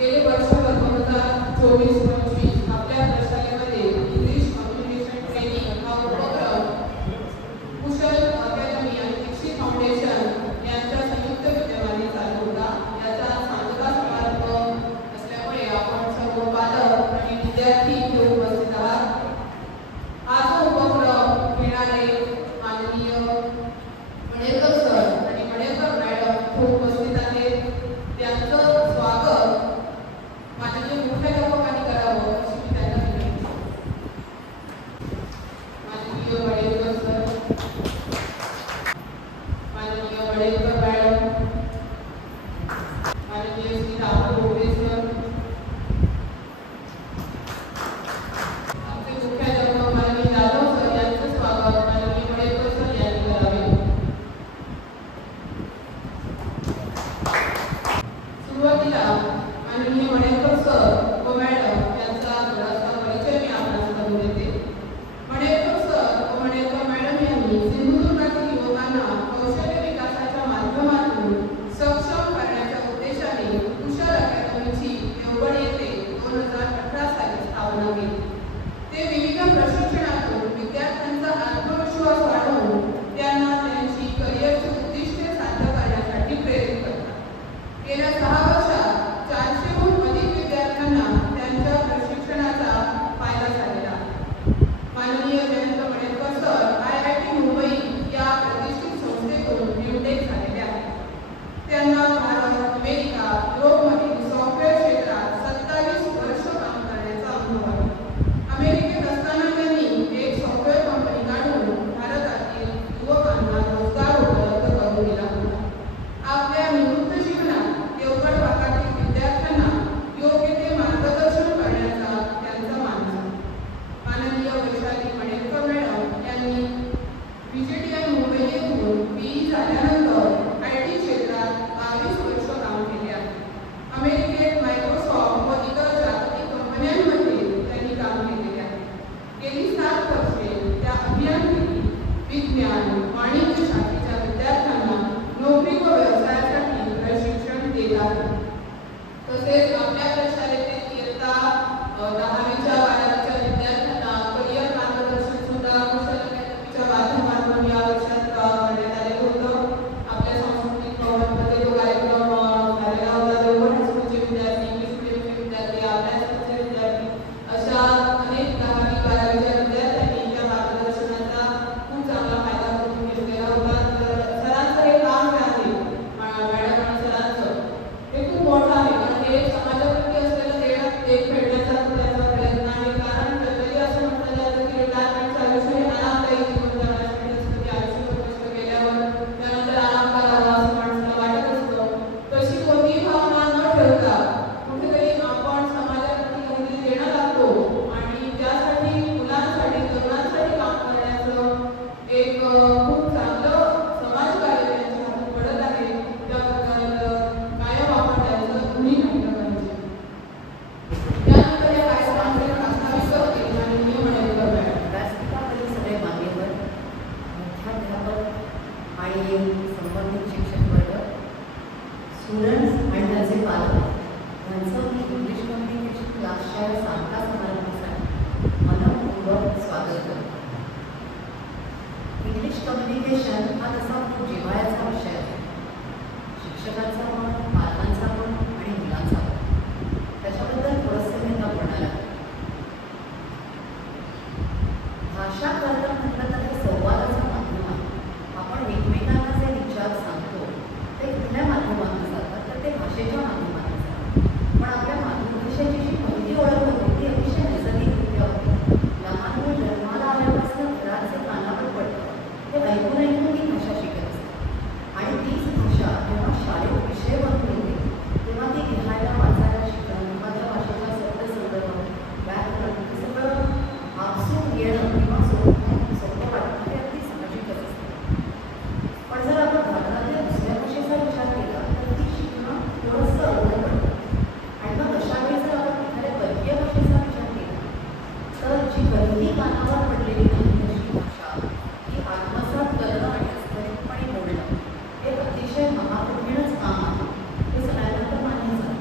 गेले वर्षभर 2024-25 आपल्या प्रशालेमध्ये इंग्लिश कम्युनिकेशन ट्रेनिंग हा उपक्रम कुशल अकॅडमी आणि दीक्षित फाउंडेशन यांच्या संयुक्त विद्यमाने चालू होता। याचा सांगता समारंभ असल्यामुळे आपण सर्व पालक आणि विद्यार्थी इथे उपस्थित आहात। हा जो उपक्रम घेणारे माननीय मणेकर सर आणि मणेकर मॅडम उपस्थित आहेत। त्यांचं स्वागत माननीय मुख्याध्यापकांनी करावं अशी मी त्यांना विनंती करते। माननीय मणेकर सर, माननीय मणेकर मॅडम, माननीय श्री राहुल गोरे सर, आमचे मुख्याध्यापक माननीय जाधव सर यांचं स्वागत माननीय मणेकर सर यांनी करावे। सुरुवातीला माननीय मणेकर सर व मॅडम यांचा थोडासा परिचय मी आपल्याला करून देते। मणेकर सर व मणेकर मॅडम यांनी सिंधुदुर्गातील युवकांना कौशल्य विकासाच्या माध्यमातून सक्षम करण्याच्या उद्देशाने कुशल अकॅडमीची देवगड येथे 2018 साली स्थापना केली। ते विविध प्रशिक्षणातून विद्यार्थ्यांचा आत्मविश्वास वाढवून त्यांना त्यांची करिअरची उद्दिष्टे साध्य करण्यासाठी प्रेरित करतात। गेल्या 6 वर्षात 400हून अधिक विद्यार्थ्यांना त्यांच्या प्रशिक्षणाचा फायदा झालेला आहे। माननीय जयंत मणेकर सर IIT मुंबई या प्रतिष्ठित संस्थेतून MTech झालेले आहेत। त्यांना भारत, अमेरिका, युरोपमधील सॉफ्टवेअर क्षेत्रात 27 वर्ष काम करण्याचा अनुभव आहे। अमेरिकेत असताना त्यांनी एक सॉफ्टवेअर कंपनी काढून भारतातील युवकांना रोजगार उपलब्ध करून दिला होता। आपल्या निवृत्त जीवनात देवगड भागातील विद्यार्थ्यांना योग्य ते मार्गदर्शन करण्याचा त्यांचा मानस आहे। माननीय वैशाली मणेकर मॅडम यांनी VJTI मुंबई येथून BE झाल्यानंतर IT क्षेत्रात 22 वर्ष काम केले आहे। अमेरिकेत मायक्रोसॉफ्ट व इतर जागतिक कंपन्यांमध्ये त्यांनी काम केलेले आहे। गेली 7 वर्षे त्या अभियांत्रिकी, विज्ञान, वाणिज्य शाखेच्या विद्यार्थ्यांना नोकरी व व्यवसायासाठी प्रशिक्षण देत आहेत। तसेच आपल्या प्रशालेतील इयत्ता 10वीच्या 12वीच्या विद्यार्थ्यांना करिअर मार्गदर्शन सुद्धा कुशल अकॅडमीच्या माध्यमातून या वर्षात करण्यात आले होतं। आपल्या सांस्कृतिक भवनमध्ये तो कार्यक्रम झालेला होता। देवगड हायस्कूलचे विद्यार्थी, इंग्लिश मीडियमचे विद्यार्थी, आपल्या हायस्कूलचे विद्यार्थी अशा अनेक 10वी 12वीच्या विद्यार्थ्यांनी त्या मार्गदर्शनाचा खूप चांगला फायदा करून घेतलेला होता। तर सरांचं हे काम आहे मॅडम आणि सरांचं हे खूप मोठं आहे, कारण हे समाजाप्रती असलेलं देणं ते फेडण्याचा त्यांचा प्रयत्न आहे। कारण कधी असं म्हटलं जातं की रिटायरमेंटचं आयुष्य हे आरामदायी जीवन जगण्यासाठी असतं, की आयुष्यभर कष्ट केल्यावर त्यानंतर आराम करावा असं माणसाला वाटत असतं। तशी कोणतीही भावना न ठेवता कुठेतरी आपण समाजाप्रती काहीतरी देणं लागतो आणि त्यासाठी मुलांसाठी, तरुणांसाठी काम करण्याचं एक खूप चांगलं समाजकार्य त्यांच्या हातून पडत आहे। त्याबद्दल कायम आपण त्यांचं ऋणी राहिलं पाहिजे। त्यानंतर या कार्यक्रमाचे प्रास्ताविक करते माननीय मणेकर मॅडम। व्यासपीठावरील सगळे मान्यवर, मुख्याध्यापक आणि संबंधित शिक्षक वर्ग, स्टुडंट्स आणि त्यांचे पालक यांचं मी इंग्लिश कम्युनिकेशन क्लासच्या सांगता समारंभासाठी मनपूर्वक स्वागत करतो। इंग्लिश कम्युनिकेशन हा तसा खूप जिव्हाळ्याचा विषय आहे। शिक्षकांचा पण, पालकांचा पण आणि मुलांचा पण। त्याच्याबद्दल थोडंसं मी बोलणार आहे। भाषा करणं म्हटलं तर हे संवादाचं माध्यम आहे। आपण एकमेकांना जे विचार सांगतो ते कुठल्या माध्यमातून जातात, तर ते भाषेच्या माध्यमातून जातात। पण आपल्या मातृभाषेची जी पहिली ओळख होती ती अतिशय नैसर्गिकरित्या होती। लहान मूल जन्माला आल्यापासून घरात जे कानावर पडतं ते ऐकून ऐकून ती भाषा शिकत असते आणि तीच भाषा जेव्हा शाळेत विषय बनून येते तेव्हा ती लिहायला, वाचायला शिकणं किंवा त्या भाषेचा शब्दसंग्रह, व्याकरण हे सगळं आपसूक येणं किंवा सोपं वाटणं हे अगदी साहजिकच असतं। पण जर आपण घरातल्या दुसऱ्या भाषेचा विचार केला तर ती शिकणं थोडंसं अवघड पडतं। आणि मग अशा वेळी जर आपण एखाद्या परकीय भाषेचा विचार केला तर जी कधीही कानावर पडलेली नाही अशी भाषा ही आत्मसात करणं आणि अस्पष्टपणे बोलणं हे अतिशय महाकठीणच काम आहे, हे सगळ्यांना तर मान्य झालं।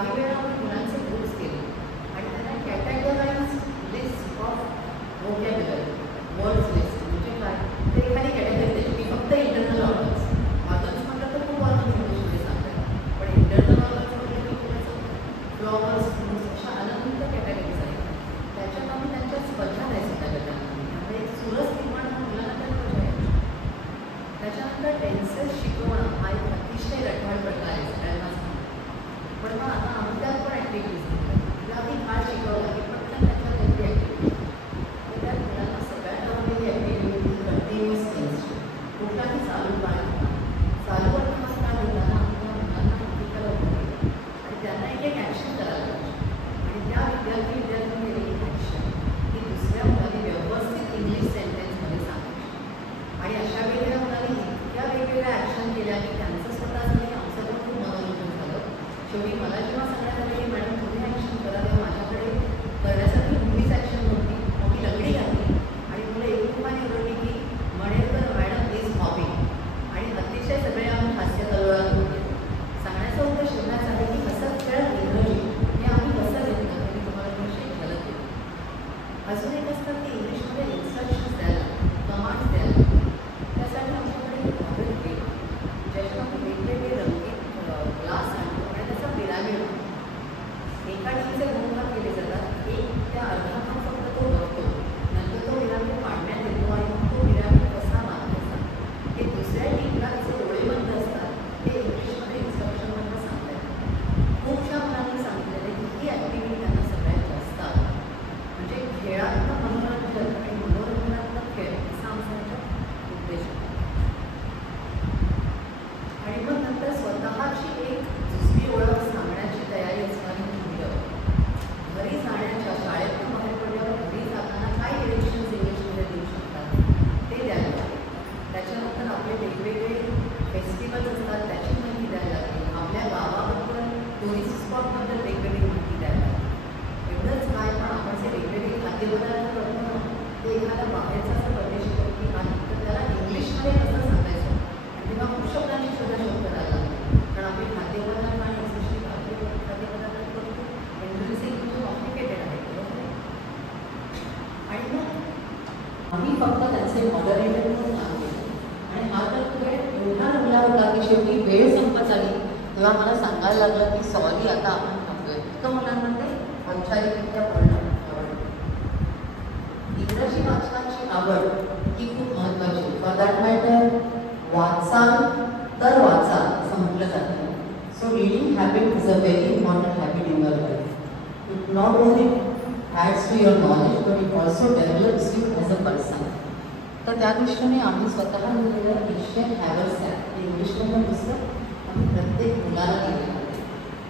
काही वेळा आम्ही मुलांचे ग्रुप्स केले आणि त्यांना categorise list of vocabulary words list म्हणजे काय तर एखादी कॅटेगरी द्यायची की फक्त इंटरनल ऑर्गन्स म्हटलं तर खूप ऑर्गन्स इंग्लिशमध्ये सांगतात पण इंटरनल ऑर्गन्स म्हटलं की त्याचं फ्लॉवर्स फ्रूट्स अशा अनंत कॅटेगरीज आहेत. त्याच्यात आम्ही त्यांच्या स्पर्धा द्यायचं त्या गटांना त्यामुळे एक सुरस निर्माण मुलांना त्यात मजा यायची. त्याच्यानंतर टेन्सेस शिकवणं हा एक अतिशय रटवाड प्रकार आहे सगळ्यांना पण मग आता आम्ही त्यात पण ॲक्टिव्हिटीज घेतल्या आम्ही हा शिकवला की पटकन त्याच्यात काहीतरी ॲक्टिव्हिटी आणि त्यात मुलांना सगळ्यात आवडलेली ॲक्टिव्हिटी कंटिन्युअस टेन्स कुठलाही चालू काळ चालू वर्तमान काळ घेताना आपल्या मुलांना भूमिकाला उभं केलं आणि त्यांना एक ॲक्शन करायला पाहिजे आणि त्या विद्यार्थ्यांनी केलेली ॲक्शन ही दुसऱ्या मुलांनी व्यवस्थित इंग्लिश सेंटेन्समध्ये सांगायची आणि अशा वेगवेगळ्या मुलांनी इतक्या वेगवेगळ्या ॲक्शन केल्या की त्यांचं स्वतःच नाही आमचं पण खूप मनोरंजन झालं. शेवटी मला जेव्हा सांगण्यात आलं की मॅडम तुम्ही ॲक्शन करा तेव्हा माझ्याकडे करण्यासाठी कुठलीच ॲक्शन नव्हती. मग मी लंगडी घातली आणि मुलं एकरूपाने ओरडली की मणेकर मॅडम इज हॉबिंग आणि अतिशय सगळे आम्ही हास्य तळवळात होते. सांगण्याचा उद्देश एवढाच आहे की हसत खेळत इंग्रजी हे आम्ही कसं घेतलं हे मी तुम्हाला थोडीशी झलक देते. अजून एक असतात की इंग्लिशमध्ये इन्स्ट्रक्शन्स द्यायला कमांड्स द्यायला त्यासाठी आमच्याकडे एक मॉडेल केलं ज्याच्यामध्ये वेगवेगळे रंगीत ग्लास आणतो आणि त्याचा पिरामिड एका टीमचे 2 भाग केले जातात. एक त्या अर्धा भाग फक्त तो बघतो नंतर तो पिरामिड पाडण्यात येतो आणि मग तो पिरामिड कसा बांधायचा हे दुसऱ्या टीमला जे डोळे बंद असतात ते इंग्लिशमध्ये इन्स्ट्रक्शनमधून सांगतात. खूपशा मुलांनी सांगितलेले की ही ॲक्टिव्हिटी त्यांना सगळ्यात जास्त आहे म्हणजे खेळातलं मनोरंजन आणि मनोरंजनातलं खेळ असा आमचा उद्देश आहे. आणि मग नंतर स्वतःची एक दुसरी ओळख सांगण्याची तयारी असणारी मुलं घरी जाण्याच्या शाळेतून बाहेर पडल्यावर घरी जाताना काय डिरेक्शन्स इंग्लिशमध्ये देऊ शकतात ते द्यायला लागेल. त्याच्यानंतर आपले वेगवेगळे फेस्टिवल्स असतात त्याची माहिती द्यायला लागेल. आपल्या गावाबद्दल टुरिस्ट स्पॉटबद्दल वेगवेगळी माहिती द्यायला लागेल. एवढंच काय पण आपण जे वेगवेगळे खाद्यपदार्थ करतो ना ते एखादा बाहेरचा जर परदेशी व्यक्ती आहे तर त्याला इंग्लिशमध्ये कसं सांगायचं आणि तेव्हा खूप शब्दांची शोध करायला लागते कारण आपले खाद्यपदार्थ आणि स्पेशली भारतीय खाद्यपदार्थ करतो इंग्लिश खूप कॉम्प्लिकेटेड आहे बरोबर. आणि मग आम्ही फक्त त्यांचे मॉडरेटर म्हणून काम केलं आणि हा तर वेळ एवढा रंगला होता की शेवटी वेळ संपत आली तेव्हा मला सांगायला लागलं की सॉरी आता आपण थांबूया. इतकं मुलांमध्ये औपचारिकरित्या पडणं आवडतं. इंग्रजी वाचनाची आवड ही खूप महत्त्वाची. फॉर दॅट मॅटर वाचाल तर वाचा असं म्हटलं जातं. So reading habit is a very important habit in your life. It not only adds to your knowledge but it also develops you as a person. तर त्या दृष्टीने आम्ही स्वतः लिहिलेलं एशियन हॅवर्स ॲप हे इंग्लिशमधलं पुस्तक आम्ही प्रत्येक मुलाला दिलेलं आहे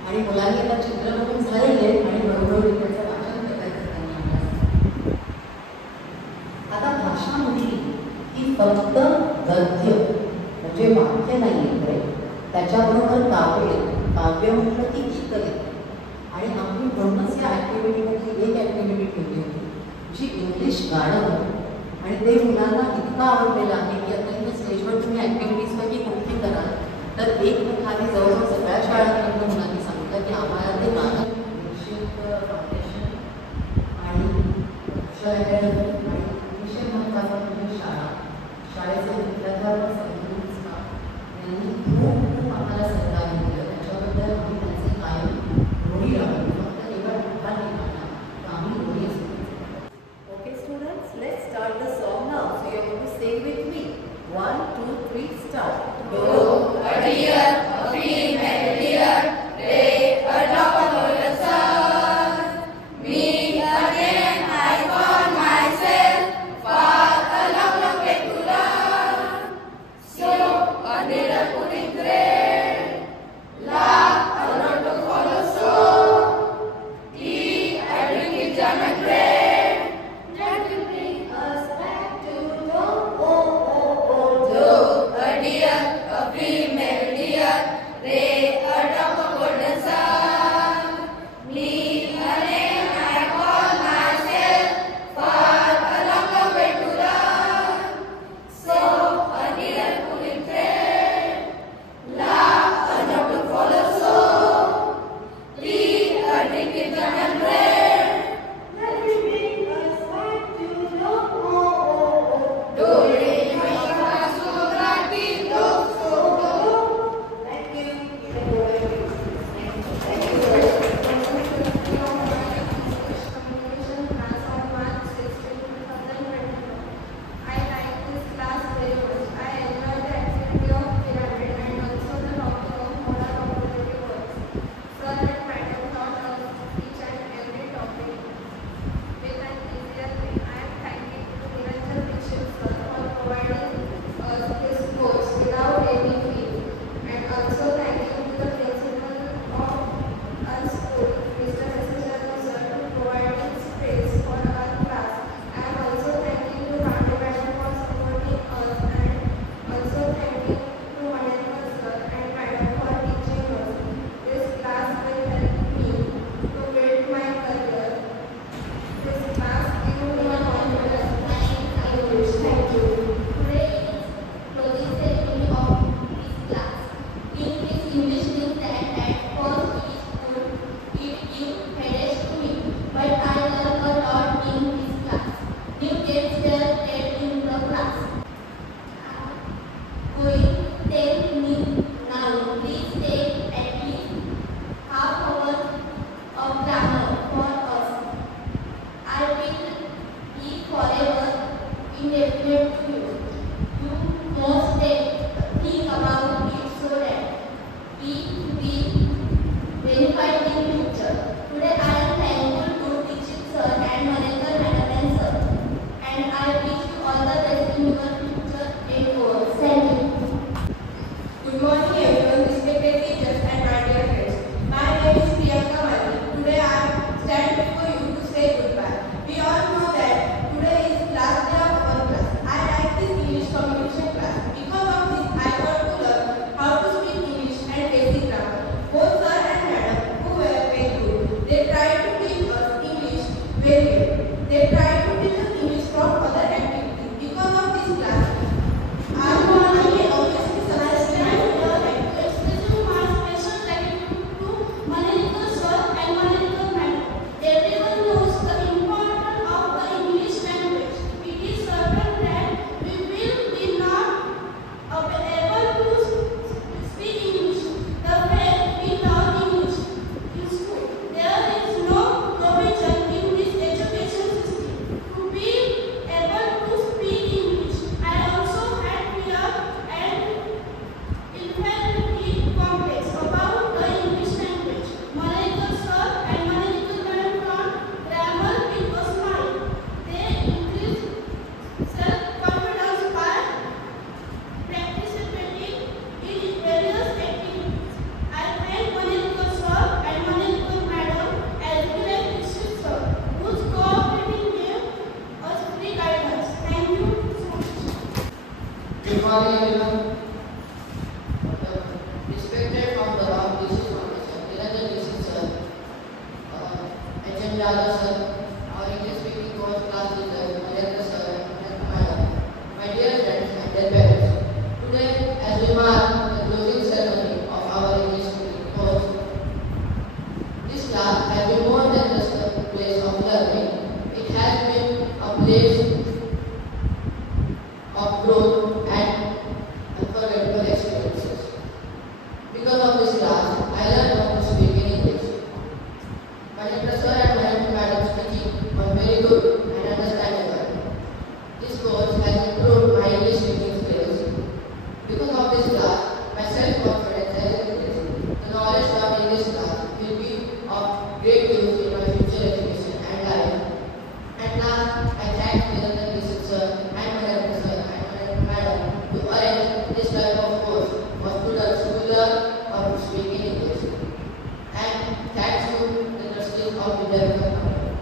आणि मुलांनी आता चित्र बघून झालेली आहे आणि हळूहळू त्याचं वाचन करायचं त्यांनी आम्हाला. आता भाषा म्हटली की फक्त गद्य म्हणजे वाक्य नाही आहे त्याच्याबरोबर काव्य म्हटलं की गीतं येतं आणि आम्ही म्हणूनच या ॲक्टिव्हिटीमध्ये एक ॲक्टिव्हिटी ठेवली होती जी इंग्लिश गाणं होतं आणि ते मुलांना इतकं आवडलेलं आहे की आता इथं स्टेजवर तुम्ही ॲक्टिव्हिटीजपैकी कुठली कराल तर एक खाली जवळजवळ सगळ्या शाळांमधल्या मुलांनी सांगितलं की आम्हाला ते गाणं निश्चित फाउंडेशन आणि अक्षर अकॅडमी आणि अतिशय महत्त्वाचा म्हणजे शाळेचे विद्यार्थ्यांवर संस्था यांनी खूप आम्हाला सहकार्य दिलं. त्याच्याबद्दल आम्ही त्यांचे कायम ऋणी राहतो. फक्त केवळ हातात नाही काढणार तर आम्ही ऋणी असतो. Okay students, let's start the song now. So you have to sing with me. 1, 2, 3 start. Go, a deer, a free man.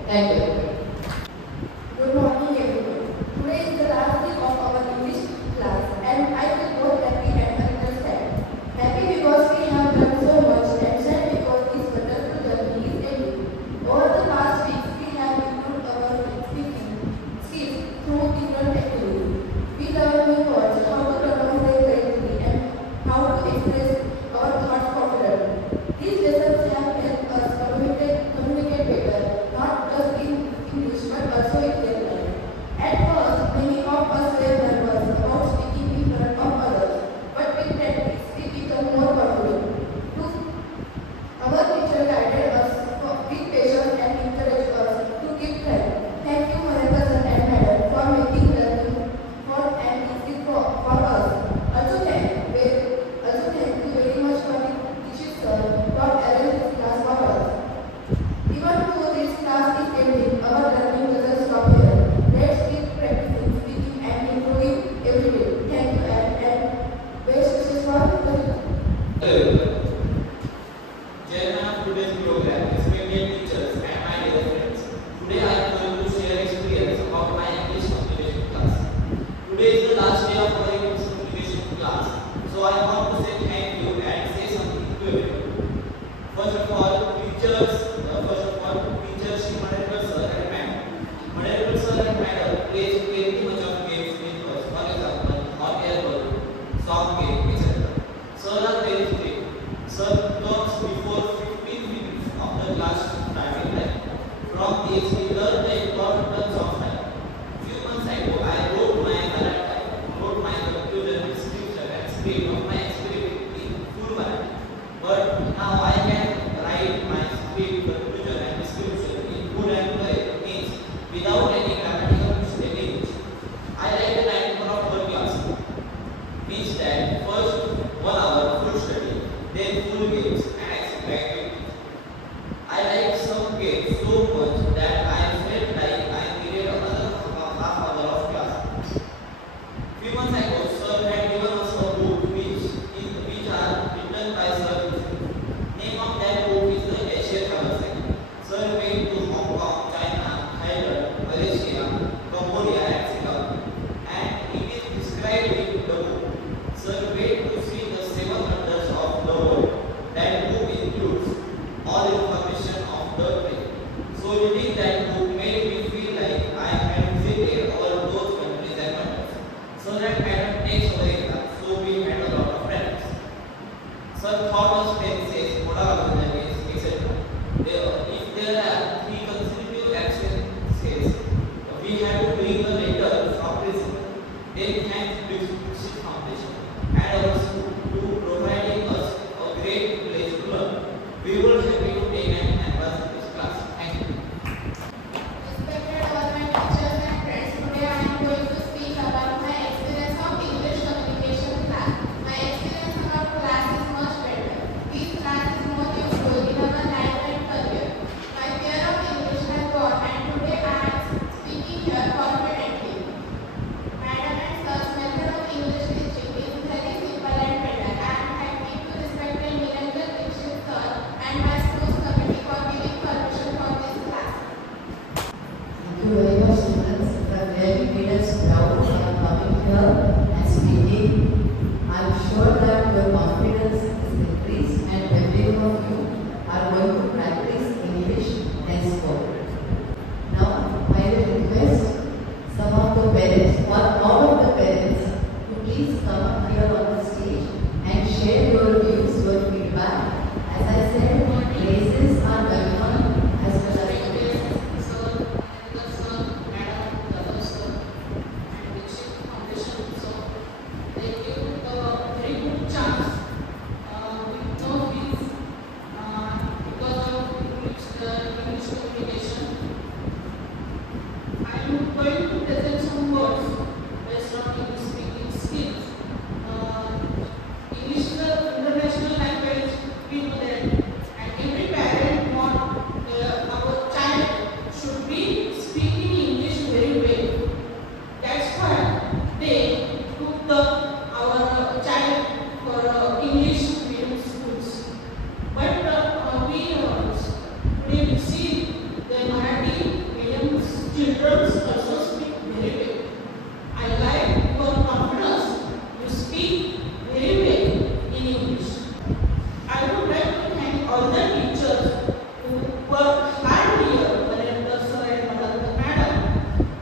Thank you. Good morning, everyone. Today is the last day of our English class, and I feel both happy and a little sad. Happy because we have done so much, and sad because this wonderful journey is ending. Over the past weeks, we have improved our speaking skills through different activities. We learned new words, how to pronounce them correctly, and how to express our thoughts confidently. These lessons have helped us communicate better, not just in English but also in real life. At first, many of us were nervous about speaking in front of others, but with practice, we become more confident. Our teacher guided us with patience and encouraged us to keep trying. Thank you, Monica sir and madam, for making learning fun and easy for us. Also thank you very much for the teacher sir for arranging this class for us. Even though this class is ending, our learning doesn't stop here. Let's keep practicing, speaking and improving every day. Thank you and best wishes for the future. Hello. Chairman of today's program, respected teachers and my dear friends. Today I am going to share experience about my English communication class. Today is the last day of our English communication class, so I want to say thank you and say something to everyone. First of all, teachers, Shri Madhukar sir and madam. Madhukar sir and madam plays very much of games with us. For example, hot air balloon, song game, etc. Sir are very strict. Sir comes before 15 minutes of the class timing time. From this, we learn the importance of time. Few months ago, I wrote my conclusion description and script of my experiment in full Marathi. But now I can write my script for the teachers who work hard here, whenever sir and madam,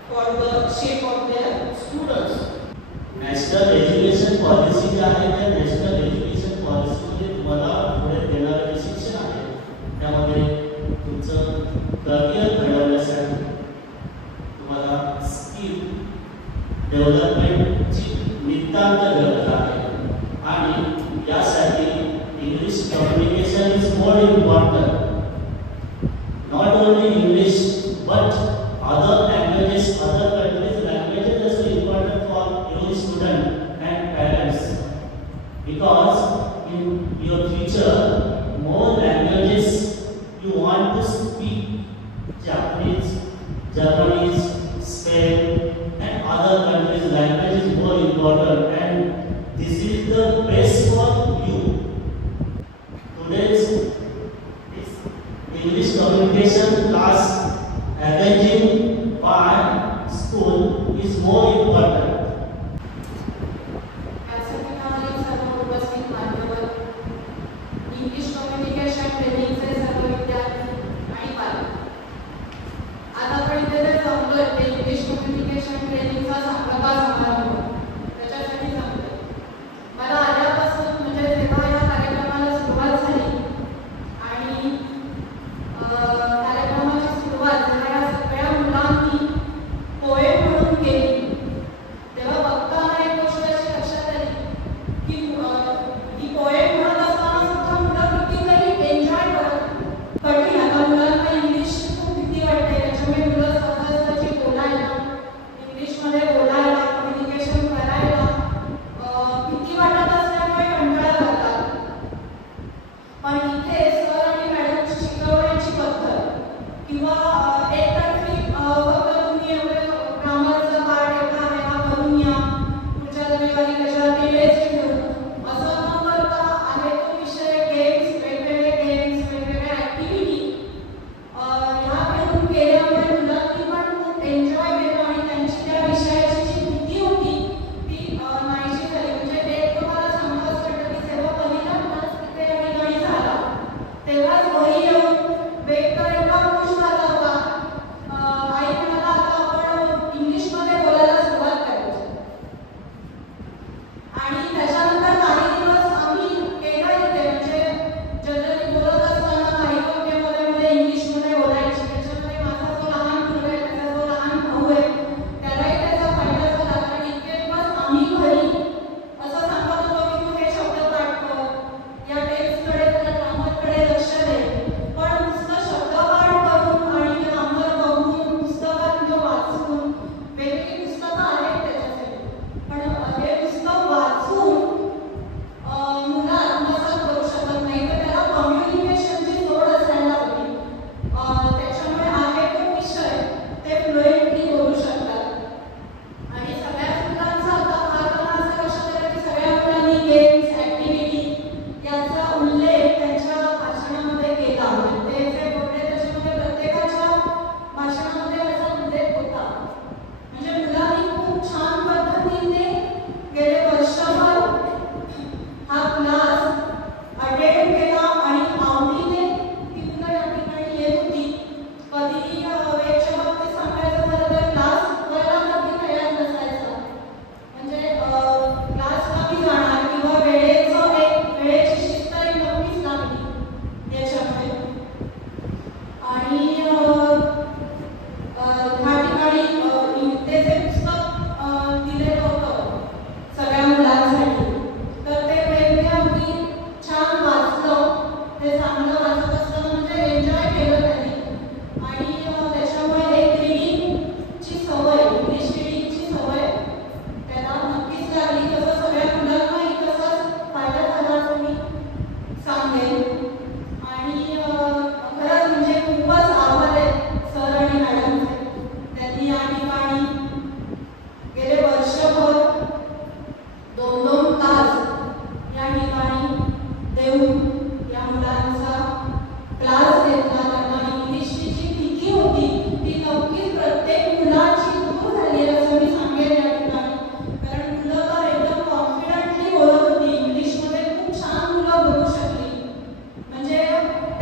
for the shape of their students. National education policy जी आहे त्या national education पॉलिसीमध्ये तुम्हाला पुढे देणारे जे शिक्षण आहे त्यामध्ये तुमचं करिअर घडवण्यासाठी तुम्हाला स्किल डेव्हलपमेंटची नितांत गरज आहे आणि यासाठी English communication is more important. Not only English but other languages, other countries' languages are also important for your student and parents, because in your future more languages you want to speak. Japanese, Japanese, Spain and other countries' language is more important, and this is the best for you. Today's English communication class arranging by school is more important. यासाठी आम्ही सर्व उपस्थित मान्यवर, English communication ट्रेनिंगचे सर्व विद्यार्थी आणि पालक. आज आपण इथे जे जमलोय ते इंग्लिश कम्युनिकेशन ट्रेनिंगचा सांगता समारंभ त्याच्यासाठी जमलोय. मला आल्यापासून म्हणजे जेव्हा या कार्यक्रमाला सुरुवात झाली आणि कार्यक्रमाची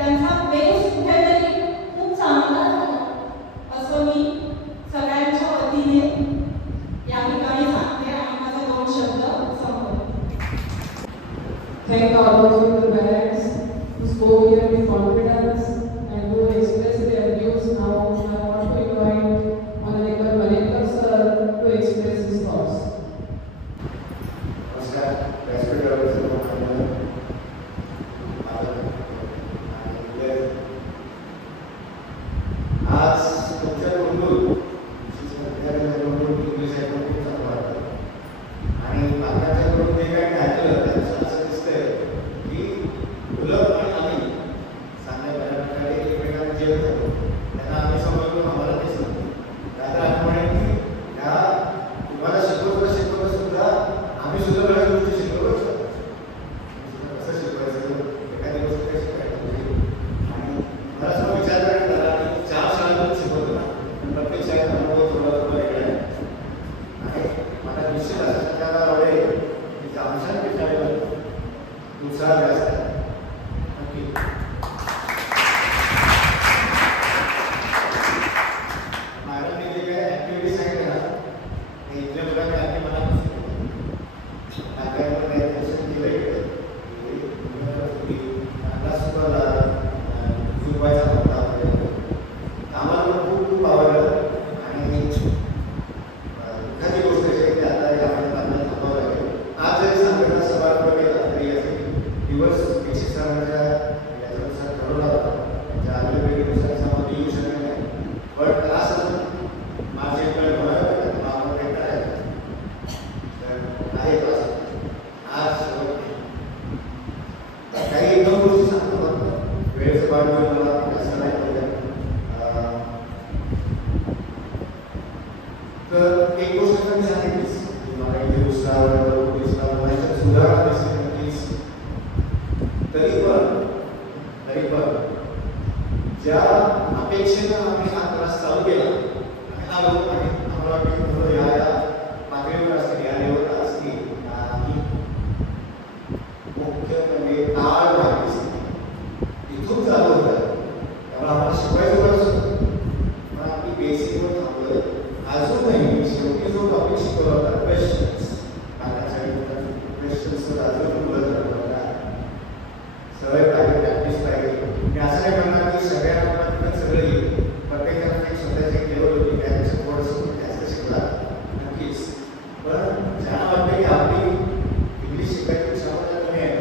त्यांचा बेस कुठेतरी खूप चांगला झाला असं मी सगळ्यांच्या वतीने या ठिकाणी सांगते आणि माझे 2 शब्द संपवते. Thank all of you, the parents, who spoke here with confidence and who expressed their views. Now I want to invite Honorable Manetkar sir to express his thoughts. नमस्कार, व्यासपीठ सर्व मान्यवर आज तुमच्या तोंडून इंग्लिश ऐकून खूप चांगलं वाटतं आणि पालकांच्याकडून जे काही ऐकलं त्याचं असं दिसतंय की मुलं आणि आम्ही चांगल्या बऱ्याप्रकारे एकमेकांना जेवत जातो. त्यांना आम्ही समजून आम्हाला ते समजतो. दादा आपण म्हणेन की ह्या तुम्हाला शिकवत सुद्धा आम्ही सुद्धा बऱ्याच गोष्टी शिकवतो. कसं शिकवायचं, एखादी गोष्ट कशी शिकायची आणि मला सुद्धा विचार करायला झाला की 4 शाळेतून शिकवतो ना, पण प्रत्येक शाळेत अनुभव थोडा वेगळा आहे आणि मला निश्चित असं सांगायला आवडेल की जामशान विद्यालयावर दुसरा व्यास आहे. नक्की मॅडमने जे काही ॲक्टिव्हिटी सांगितलं ना ते इथल्या मुलांनी आपली मनापासून आम्हाला खूप आवडलं आणि एखादी गोष्ट अशी की आता यामध्ये आपल्याला थांबावं लागेल. आज जरी संघटना समारंभ केला तरी असे दिवस शिक्षकांच्या याच्यानुसार ठरवला होता. त्यांच्या आरोग्यानुसार समाधी येऊ शकत नाही, पण असं माझे पण आपण काही करायचं आहे. आज काही 2 गोष्टी सांगतो फक्त वेळेचं पाठवून मला असं नाही करूया. तर एक गोष्ट मी सांगितलीच की मला इथे दुसरा सुधारणा दिसली नक्कीच. तरी पण ज्या अपेक्षेनं आम्ही हा त्रास चालू केला आणि हा लोक आम्हाला वाटतं की मुलं या पातळीवर असतील, या लेवलला असतील आणि मुख्य म्हणजे टाळ वाढली इथून चालू होतं. त्यामुळे आम्हाला शिकवायचं बरंच होतं, पण आपली बेसिकवर थांबलं. अजूनही शेवटी जो टॉपिक शिकवला होता क्वेश्चन्स, क्वेश्चन्सवर अजून मुलं ठरवलं आहे. सवय पाहिजे, प्रॅक्टिस पाहिजे. मी असं नाही म्हणणार की सगळ्यांना सगळं येईल. प्रत्येकाला एक स्वतःची एक लेवल होती, त्यापेक्षा थोडंसं जास्त शिकला नक्कीच. पण ज्यांना वाटतं की आपली इंग्लिश शिकायची क्षमता कमी आहे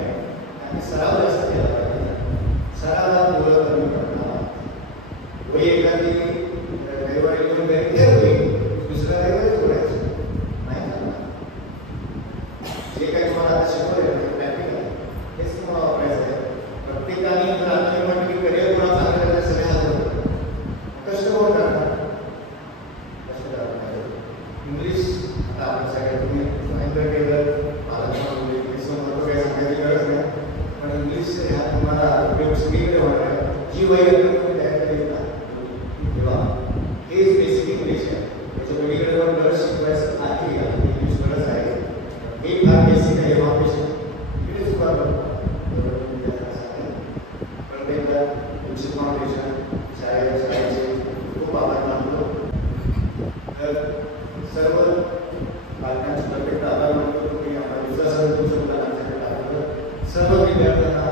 आणि सराव जास्त केला पाहिजे. सरावात मुलं कमी पडणार. वही एखादी रविवारी 2 घरी ठेवली, दुसऱ्या रविवारी जोडायचं नाही चालणार. जे काही तुम्हाला आता शिकवलं ते प्रॅक्टिकल हेच तुम्हाला वापरायचं आहे. प्रत्येकाने जर आपल्याला म्हटलं की करिअर कोणा चांगलं करायचं सगळे हात कष्ट कोण करणार? कष्ट करायला पाहिजे. इंग्लिश आता आपण सगळ्या तुम्ही सांगितलं केलं पालकांना इंग्लिशचं काही सांगायची गरज नाही, पण इंग्लिश ह्या तुम्हाला उपयोग सगळीकडे होणार. जी वही तुम्ही तयार केली ना तेव्हा हेच बेसिक इंग्लिश आहे. त्याच्या वेगळीकडे पण गरज शिकवायचं आहे का इंग्लिश गरज आहे. एक फार बेसिक आहे एव्हापेक्षा इकडे सुद्धा प्रत्येकदा तुमची फाउंडेशन शाळेचे खूप आभार मानतो. तर सर्व पालकांचे प्रत्येक आभार मानतो. तुम्ही आम्हाला विश्वासाने तुमच्या मुलांना आमच्याकडे टाकलं. सर्व विद्यार्थ्यांना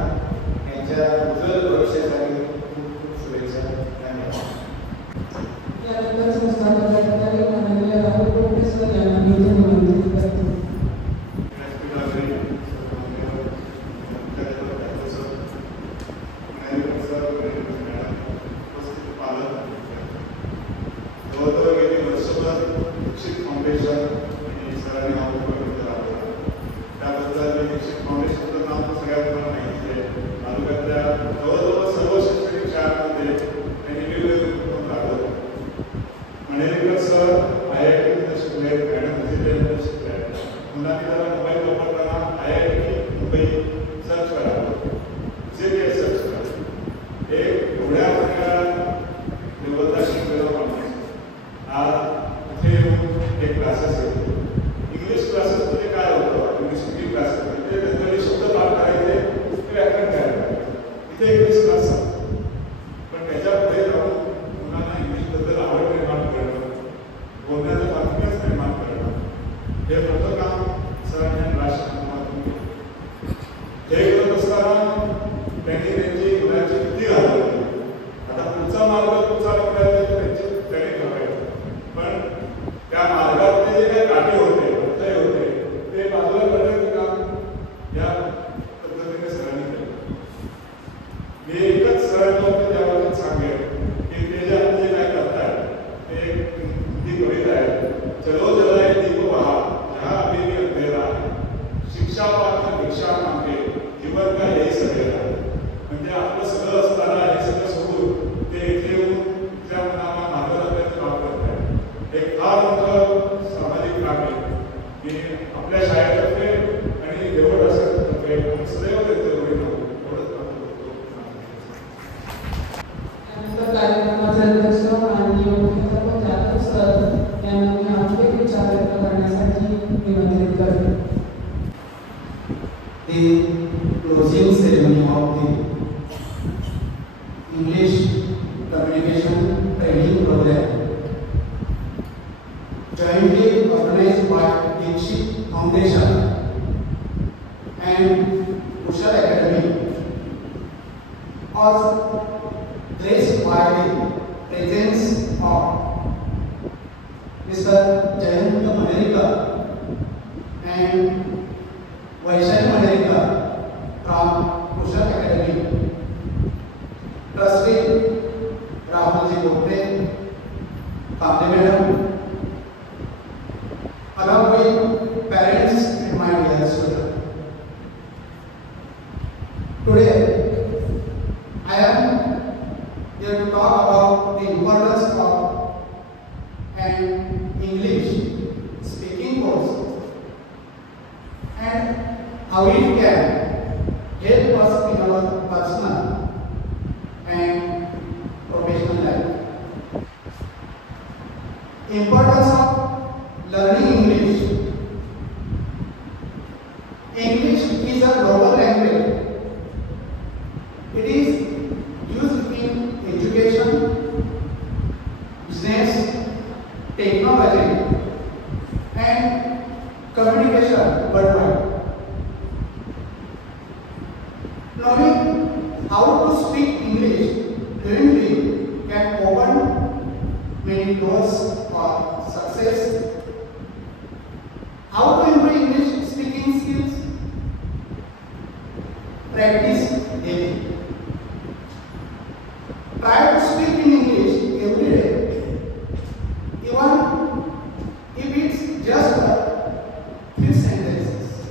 यांच्या उज्ज्वल भविष्यासाठी खूप खूप शुभेच्छा. धन्यवाद. यानंतर संस्था पदाधिकारी माननीय राहुल प्रोफेसर यांना मी विनंती करतो. जवळजवळ गेली वर्षभर दीक्षित फाउंडेशन आणि सरांनी हा उपक्रम राबवला. त्याबद्दल दीक्षित फाउंडेशनचं नाव तर सगळ्या लोकांना माहिती आहे. तालुक्यातल्या जवळजवळ सर्व शैक्षणिक शाळांमध्ये त्यांनी वेगवेगळे उपक्रम राबवले. मणेरकर सर IIT शिकले, मॅडम विजिटमध्ये शिकले. मुलांनी जरा मोबाईल वापरताना IIT मुंबई सर्च करावं, जे काही सर्च करा. एक मी एकच सरळ फक्त त्याबद्दल सांगेन की ते जे आता जे काय करतायत ते ती कविता आहे, चलो जलाए दीप बहा जहाँ अभी भी अंधेरा है, शिक्षा पात्र भिक्षा मांगे जीवन का यही सवेरा. म्हणजे आपलं सगळं असताना हे सगळं सोडून ते इथे येऊन त्या मनाला मार्गदर्शनाचं काम करत आहेत. एक फार मोठं सामाजिक काम आहे की आपल्या शाळेतर्फे आणि देवळ तर्फे सदैव त्यांचं होईल एवढंच काम करतो. त्यानंतर कार्यक्रमाचे अध्यक्ष माननीय मुख्याध्यापक जाधव सर यांना मी आपले विचार व्यक्त करण्यासाठी निमंत्रित करते. The closing ceremony of the English Communication Training Program, jointly organized by Dikshit Foundation and Kushal Academy, was graced by the presence of Mr. Jayant Manarikar and Vaishali Manarikar from Kushal Academy, Trustee Rahulji Gopte, Kamle Madam, along with parents and my dear students. Today, I am here to talk about the importance of an English speaking course and how it can help us in our personal and professional life. Importance of learning English. English is a global language. It is used in education, business, technology, and communication worldwide. Knowing how to speak English fluently can open many doors for success. How to improve English speaking skills? Practice daily. Try to speak in English every day, even if it's just a few sentences.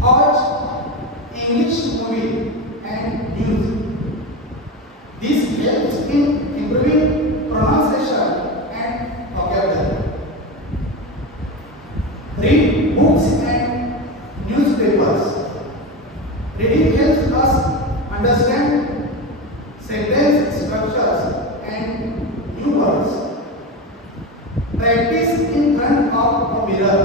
Watch English movie and news. This helps in improving pronunciation and vocabulary. Read books and newspapers. Reading helps us understand sentence structures and new words. Practice in front of a mirror.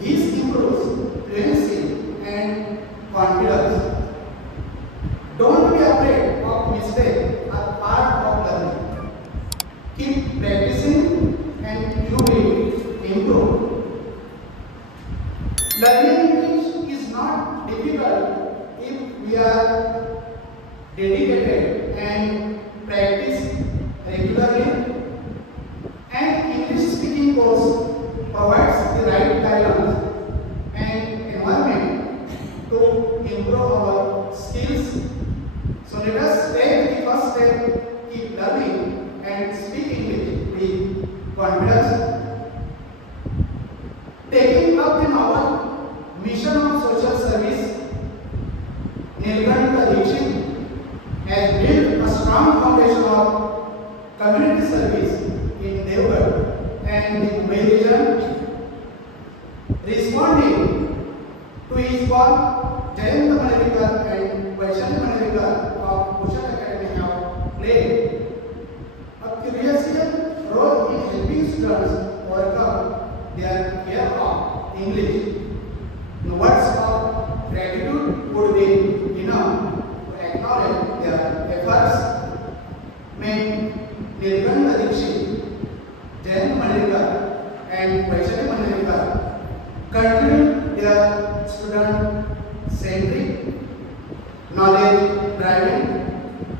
This improves fluency and confidence. Don't be afraid of mistakes as part of learning. Keep practicing and you will improve. Learning English is not difficult if we are dedicated and practice regularly. An English speaking course provides the right guidance and environment to improve our skills. So let us take the first step, keep learning and speak English with confidence. Taking up the novel mission of social service, Nilkanta Dikshit has built a strong foundation of community service in Devgarh and the Mumbai region. Responding to his call, Jayant Manarikar and Vaishali Manarikar of Kushal Academy have played a crucial role in helping students overcome their fear of English. The words of gratitude would be enough to acknowledge their efforts. May Nilkanta Dikshit, Jayant Manarikar and Vaishali Manarikar continue their student-centric, knowledge-driving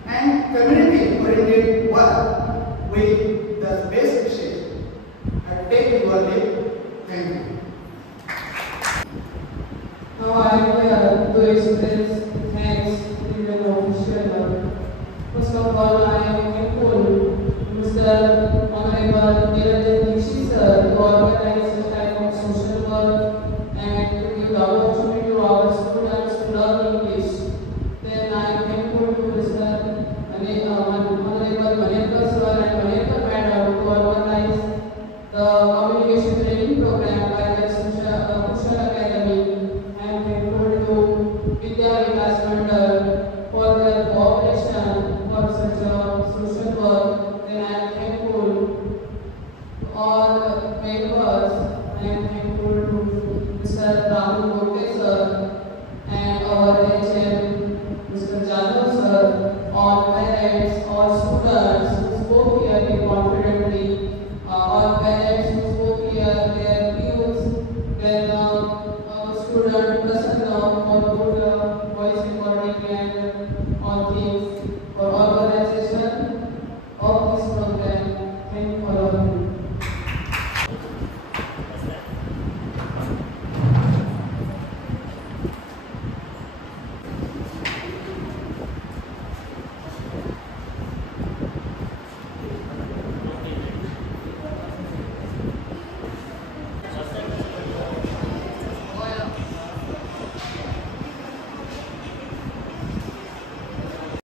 and community-oriented work with the best wishes. I take your leave. Thank you. Now I am here to express Mandal for their cooperation for such a social work. Then I am thankful to all the members. I am thankful to Mr. Rahul Gote sir and our HM Mr. Jadhav sir, all parents, all students who spoke here confidently, all parents who spoke here, their views, then our student Prasanna for good voice recording and all things.